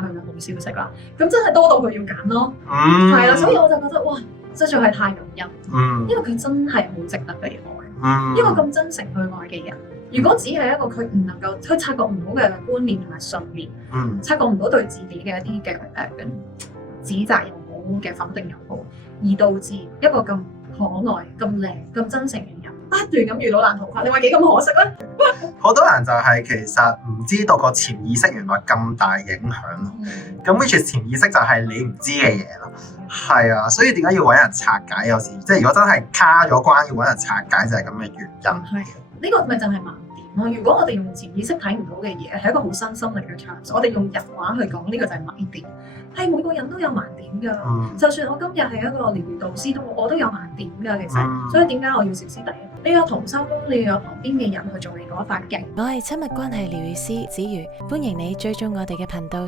佢嘅好消息啦。咁真係多到佢要揀咯，係啦，所以我就覺得哇，實在係太感恩，因為佢真係好值得被愛，一個咁真誠去愛嘅人。如果只係一個佢唔能夠，佢察覺唔到嘅觀念同埋信念，察覺唔到對自己嘅一啲嘅指責又好嘅肯定又好，而導致一個咁可愛、咁靚、咁真誠嘅人不斷咁遇到爛桃花，你話幾咁可惜咧？好多人就係其實唔知道個潛意識原來咁大影響咯。咁 which is 潛意識就係你唔知嘅嘢咯。係啊，所以點解要揾人拆解？有時即係如果真係卡咗關，要揾人拆解就係咁嘅原因。係呢個咪就係盲點咯。如果我哋用潛意識睇唔到嘅嘢，係一個好新心靈嘅 terms，我哋用人話去講呢個就係盲點。係每個人都有盲點㗎，就算我今日係一個療癒導師都好，我都有盲點㗎。其實，所以點解我要小師弟？你有同心，你要有旁邊嘅人去做你嗰一塊鏡。我係親密關係療癒師子瑜，歡迎你追蹤我哋嘅頻道。